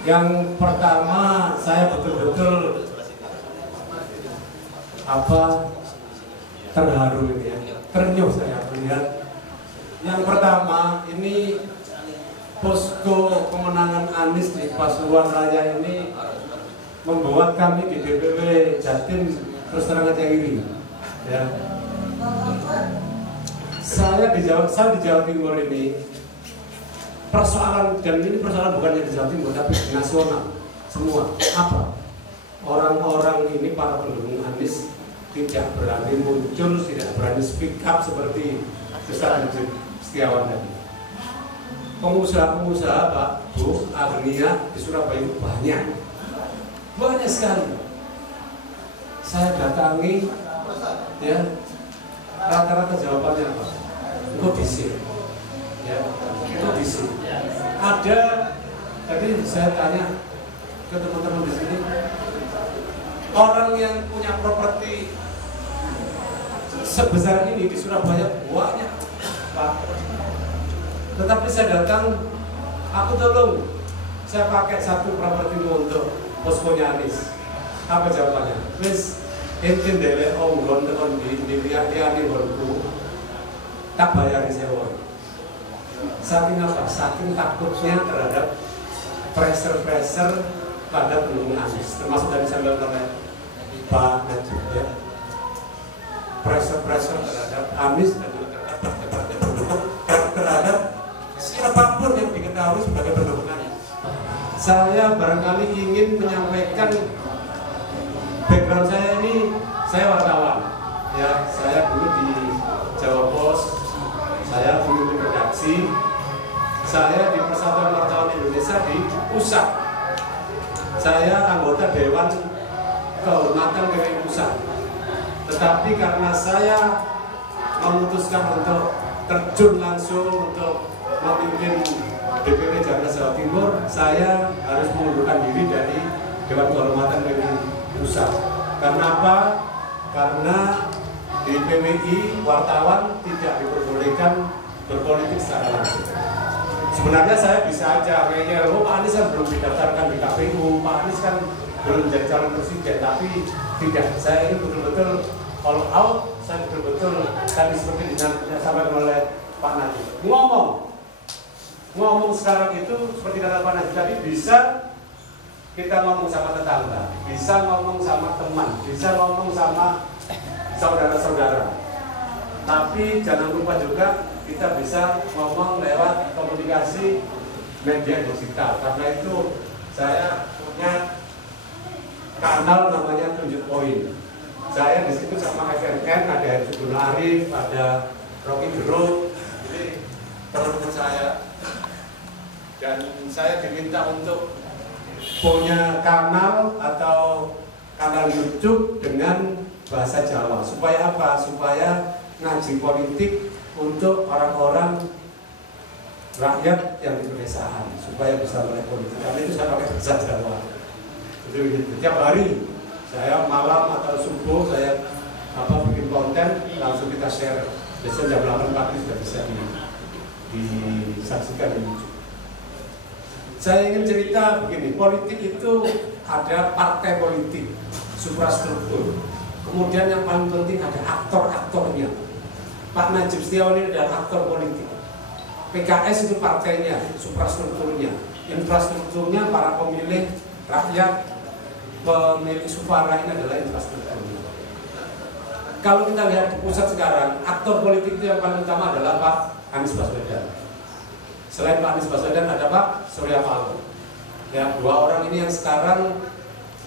Yang pertama, saya betul-betul terharu ini ya, ternyuh saya melihat. Yang pertama, ini posko kemenangan Anies di Pasuruan Raya ini membuat kami di DPW Jatim terus terang aja iri. Ya. Saya di Jawa Timur ini persoalan, dan ini persoalan bukan di Jawa Timur tapi di nasional semua. Apa? Orang-orang ini, para pendukung Anies tidak berani muncul, tidak berani speak up seperti Ustaz Najib Setiawan tadi. Pengusaha-pengusaha Pak Bu Agnia di Surabaya itu banyak sekali. Saya datangi, ya, rata-rata jawabannya apa? Kok bisa? Ya, kok bisa? Ada, tadi saya tanya ke teman-teman di sini, orang yang punya properti sebesar ini di Surabaya banyak, Pak. Tetapi saya datang, aku tolong, saya pakai satu properti untuk poskonya Anies. Apa jawabannya? Wis, enten dele onggon tekan di lihat-lihat bonku, tak bayar sewa. Saking apa? Saking takutnya terhadap pressure pada pendukung Anies, termasuk dari sambil oleh Pak Najib, ya. Pressure terhadap Anies dan terhadap partai-partai pendukung dan terhadap siapapun yang diketahui sebagai pendukungnya. Saya barangkali ingin menyampaikan background saya ini, saya wartawan, ya. Saya dulu di Jawa Pos, saya dulu di redaksi, saya di Persatuan Wartawan Indonesia di Pusat, saya anggota Dewan Kehormatan PWI Pusat. Tetapi karena saya memutuskan untuk terjun langsung untuk memimpin DPW Jawa Timur, saya harus mengundurkan diri dari Dewan Kehormatan PWI Pusat. Karena apa? Karena di PWI wartawan tidak diperbolehkan berpolitik secara langsung. Sebenarnya saya bisa aja ngeyel, oh Pak Anies kan belum didaftarkan di KPU, Pak Anies kan belum menjadi calon presiden, tapi tidak. Saya ini betul-betul all out, saya betul-betul tadi seperti disampaikan oleh Pak Najib. Ngomong sekarang itu seperti kata Pak Najib tadi, bisa kita ngomong sama tetangga, bisa ngomong sama teman, bisa ngomong sama saudara-saudara. Tapi jangan lupa juga kita bisa ngomong lewat komunikasi media digital. Karena itu saya punya kanal namanya Tunjuk Poin. Saya di situ sama FNN, ada Herzul Arif, ada Rocky Gerung, ini teman-teman saya. Dan saya diminta untuk punya kanal atau kanal YouTube dengan bahasa Jawa. Supaya apa? Supaya ngaji politik untuk orang-orang rakyat yang di pedesaan, supaya bisa melek politik. Karena itu saya pakai bahasa Jawa. Jadi tiap hari saya malam atau subuh saya bikin konten, langsung kita share. Biasanya jam 8 pagi sudah bisa disaksikan di YouTube. Saya ingin cerita begini, politik itu ada partai politik, suprastruktur. Kemudian yang paling penting ada aktor-aktornya. Pak Najib Setiawan ini adalah aktor politik. PKS itu partainya, suprastrukturnya. Infrastrukturnya para pemilih rakyat, pemilih suara ini adalah infrastrukturnya. Kalau kita lihat di pusat sekarang, aktor politik itu yang paling utama adalah Pak Anies Baswedan. Selain Pak Anies Baswedan ada Pak Surya Paloh. Ya, dua orang ini yang sekarang,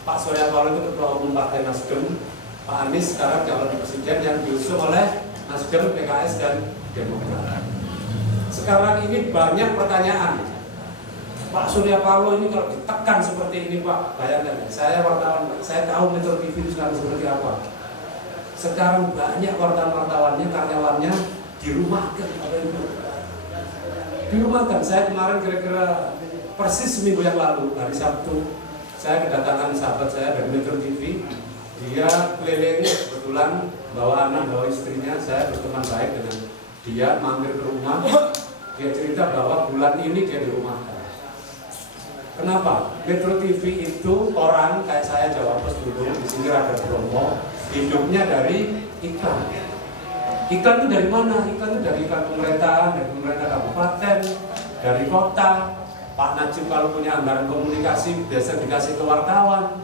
Pak Surya Paloh itu ketua umum Partai Nasdem, Pak Anies sekarang calon presiden yang diusung oleh Nasdem, PKS dan Demokrat. Sekarang ini banyak pertanyaan. Pak Surya Paloh ini kalau ditekan seperti ini Pak, bayangkan, saya wartawan, saya tahu Metro TV itu sekarang seperti apa. Sekarang banyak wartawan-wartawannya, karyawannya dirumahkan, dirumahkan. Saya kemarin kira-kira persis seminggu yang lalu, hari Sabtu, saya kedatangan sahabat saya dari Metro TV. Dia keliling, kebetulan bawa anak, bawa istrinya. Saya berteman baik dengan dia, mampir ke rumah. Dia cerita bahwa bulan ini dia dirumahkan. Kenapa? Metro TV itu orang kayak saya Jawapos dulu di sini ada promo, hidupnya dari iklan. Iklan itu dari mana? Iklan itu dari iklan pemerintahan, dari pemerintah kabupaten, dari kota. Pak Najib kalau punya anggaran komunikasi biasa dikasih ke wartawan.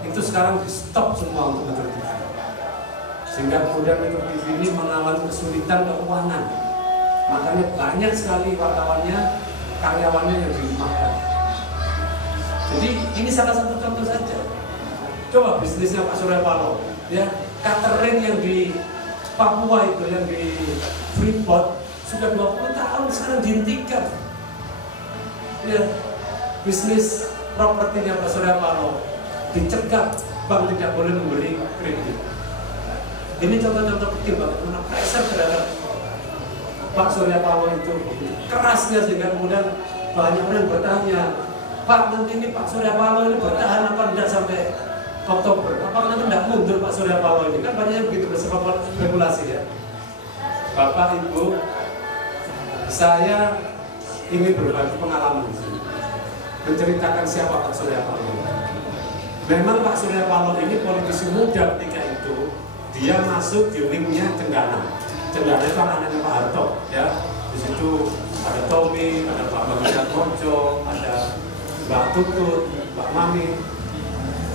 Itu sekarang di stop semua untuk Metro TV. Sehingga kemudian Metro TV ini mengalami kesulitan keuangan. Makanya banyak sekali wartawannya, karyawannya yang dirumahkan. Jadi ini salah satu contoh saja. Coba bisnisnya Pak Surya Paloh, ya, catering yang di Papua itu, yang di Freeport sudah 20 tahun sekarang dihentikan. Ya, bisnis propertinya Pak Surya Paloh dicegah, bank tidak boleh memberi kredit. Ini contoh-contoh kecil bagaimana pressure terhadap Pak Surya Paloh itu kerasnya, sehingga kemudian banyak orang bertanya, Pak, nanti ini Pak Surya Paloh ini bertahan apa tidak sampai Oktober? Apakah nanti tidak mundur Pak Surya Paloh ini? Kan banyak yang begitu berspekulasi ya. Bapak Ibu, saya ingin berbagi pengalaman di sini, menceritakan siapa Pak Surya Paloh. Memang Pak Surya Paloh ini politisi muda ketika itu, dia masuk di ringnya Cendana. Cendana itu anaknya Pak Harto, ya. Di situ ada Tommy, ada Pak Bagian Mojo, ada Mbak Tutut, Mbak Mami,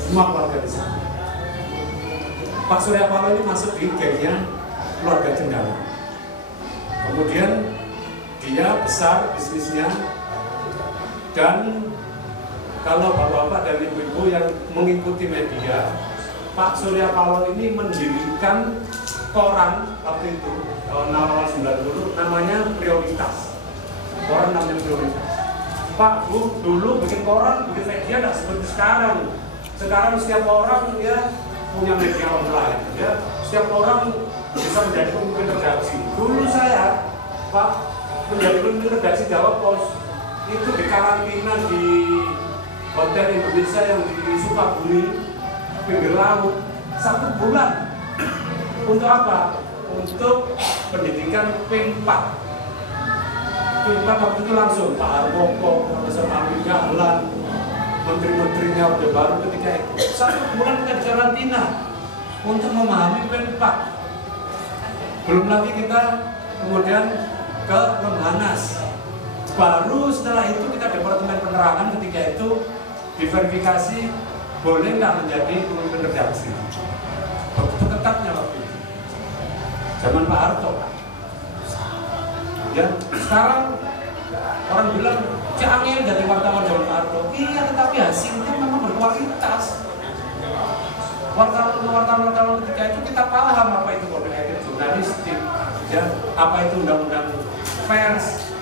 semua keluarga di sana. Pak Surya Paloh ini masuk di gengnya keluarga Cendana. Kemudian dia besar bisnisnya, dan kalau bapak-bapak dan ibu-ibu yang mengikuti media, Pak Surya Paloh ini mendirikan koran waktu itu tahun 90 namanya Prioritas. Koran namanya Prioritas. Pak, Bu, dulu bikin koran, bikin media tidak seperti sekarang. Sekarang setiap orang ya punya media online, ya. Setiap orang bisa menjadi pemimpin redaksi. Dulu saya, Pak, menjadi pemimpin redaksi Jawapos itu dikarantina di Hotel Indonesia yang di Sukabumi, pinggir laut, 1 bulan. Untuk apa? Untuk pendidikan P4. P4 waktu itu langsung Pak Harmoko, Profesor Amin Dahlan, menteri-menterinya Orde Baru ketika itu. 1 bulan kita di karantina untuk memahami P4. Belum lagi kita kemudian ke Lemhanas. Baru setelah itu kita Departemen Penerangan ketika itu diverifikasi boleh nggak menjadi pemimpin redaksi. Begitu ketatnya waktu itu. Zaman Pak Harto. Ya, sekarang orang bilang canggih dari wartawan zaman Pak Harto. Iya, tetapi hasilnya memang berkualitas. Wartawan ketika itu kita paham apa itu kode etik jurnalistik, ya, apa itu undang-undang pers.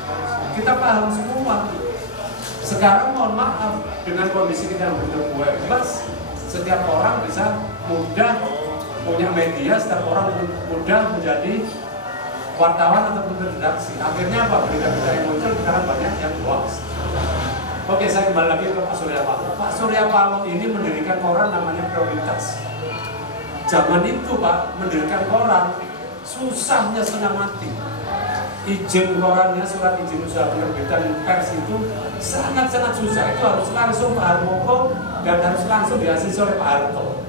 Kita paham semua. Sekarang mohon maaf, dengan kondisi kita yang begitu bebas, setiap orang bisa mudah punya media, setiap orang mudah menjadi wartawan ataupun redaksi. Akhirnya apa? Berita-berita yang muncul sekarang banyak yang hoax. Oke, saya kembali lagi ke Pak Surya Paloh. Pak Surya Paloh ini mendirikan koran namanya Prioritas. Zaman itu Pak, mendirikan koran susahnya setengah mati. Izin korannya, surat izin usaha penerbitan pers itu sangat-sangat susah. Itu harus langsung Pak Harmoko dan harus langsung diasisi oleh Pak Harto.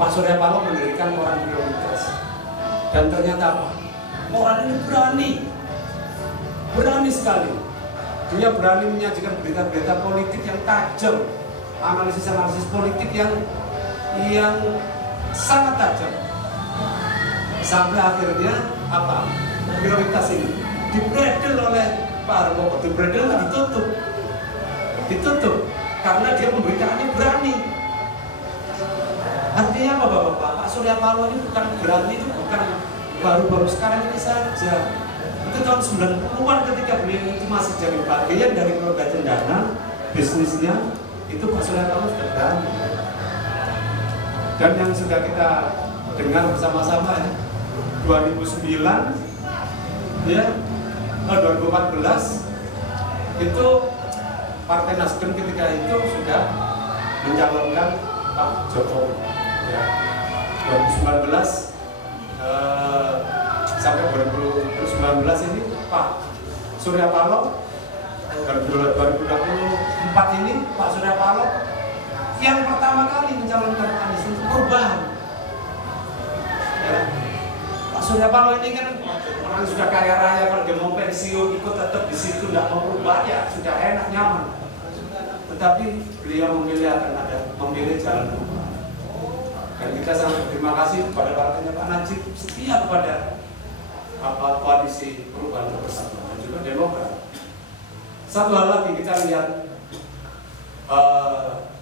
Pak Surya Paloh mendirikan koran Prioritas. Dan ternyata apa? Koran ini berani sekali. Dia berani menyajikan berita-berita politik yang tajam, analisis-analisis politik yang sangat tajam. Sampai akhirnya apa? Prioritas ini dibredel oleh Pak Harmoko. Dibredel itu ditutup karena dia pemberitaannya berani. Artinya apa Bapak? Pak Surya Paloh ini bukan berani, itu bukan baru-baru sekarang ini saja. Itu tahun 90-an ketika beliau itu masih jadi bagian dari keluarga Cendana, bisnisnya itu Pak Surya Paloh sudah berani. Dan yang sudah kita dengar bersama-sama ya, 2009 ya, 2014 itu Partai Nasdem ketika itu sudah mencalonkan Pak Jokowi ya. 2019 sampai 2019 ini Pak Surya Paloh 2024 ini Pak Surya Paloh yang pertama kali mencalonkan Anies untuk perubahan. Ya. Pak Surya Paloh ini kan orang sudah kaya raya, kalau dia mau pensiun ikut tetap di situ, nggak mau berubah ya sudah enak nyaman. Tetapi beliau memilih jalan perubahan. Dan kita sangat berterima kasih kepada partainya Pak Najib, setia kepada koalisi perubahan bersama dan juga Demokrat. Satu hal lagi kita lihat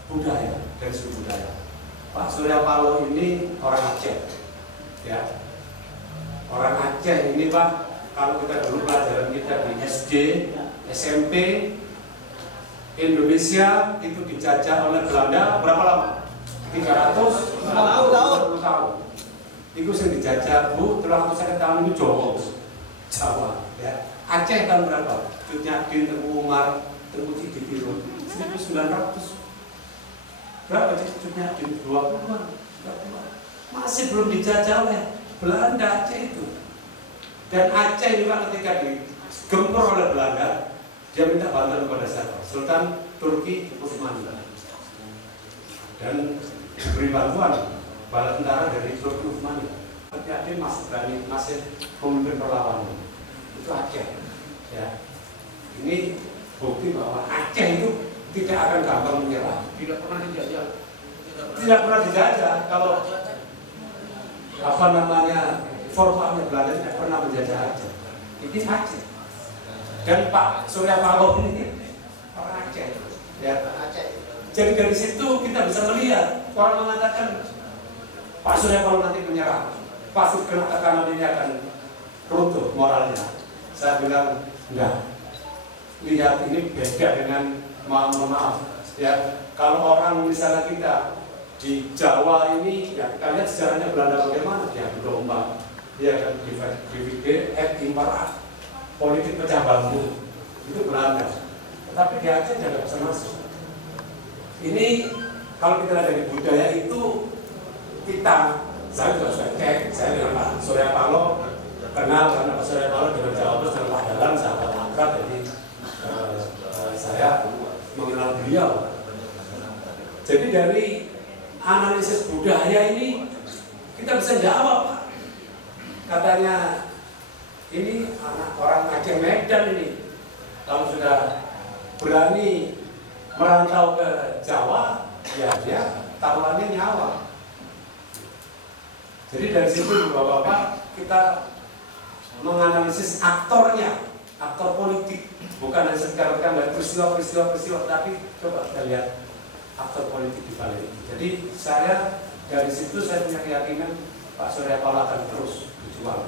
budaya, dari segi budaya. Pak Surya Paloh ini orang Aceh, ya. Orang Aceh ini Pak, kalau kita dulu pelajaran kita di SD, SMP, Indonesia itu dijajah oleh Belanda berapa lama? 350 tahun. Itu yang dijajah Bu, 300 tahun itu Jawa, ya. Aceh tahun berapa? Cut Nyak-Dien, Tengku Umar, Tengku Ciditirun, 1900. Berapa Cut Nyak-Dien? 20-an, 30-an. Masih belum dijajah oleh Belanda Aceh itu. Dan Aceh juga ketika digempur oleh Belanda, dia minta bantuan kepada siapa? Sultan Turki Utsmani. Dan diberi bantuan bala tentara dari Turki Utsmani. Aceh masih memimpin perlawanan. Itu Aceh. Ya. Ini bukti bahwa Aceh itu tidak akan gampang menyerah. Tidak pernah dijajah. Tidak pernah dijajah. Kalau formalnya Belanda tidak pernah menjajah Aceh. Ini Aceh. Dan Pak Surya Paloh ini orang Aceh. Ya. Jadi dari situ kita bisa melihat orang mengatakan Pak Surya Paloh nanti menyerah, pasti kena tekanan ini akan runtuh moralnya. Saya bilang enggak. Lihat ini beda dengan maaf ya. Kalau orang misalnya kita di Jawa ini ya kita lihat sejarahnya Belanda bagaimana dia berlomba, dia akan divide et impera, politik pecah bambu itu Belanda. Tetapi di Aceh tidak bisa masuk. Ini kalau kita lihat dari budaya itu saya juga sudah cek, saya dengan Pak Surya Paloh kenal karena Pak Surya Paloh dengan Jawa Barat dan Pak Dalan sahabat akrab, jadi saya mengenal beliau. Jadi dari analisis budaya ini kita bisa jawab Pak. Katanya ini anak orang Aceh Medan ini kalau sudah berani merantau ke Jawa, ya dia taruhannya nyawa. Jadi dari situ Bapak-bapak kita menganalisis aktornya, aktor politik, bukan hanya sekedar dari peristiwa, tapi coba kita lihat aktor politik di balik itu. Jadi saya dari situ saya punya keyakinan Pak Surya Paloh akan terus berjuang.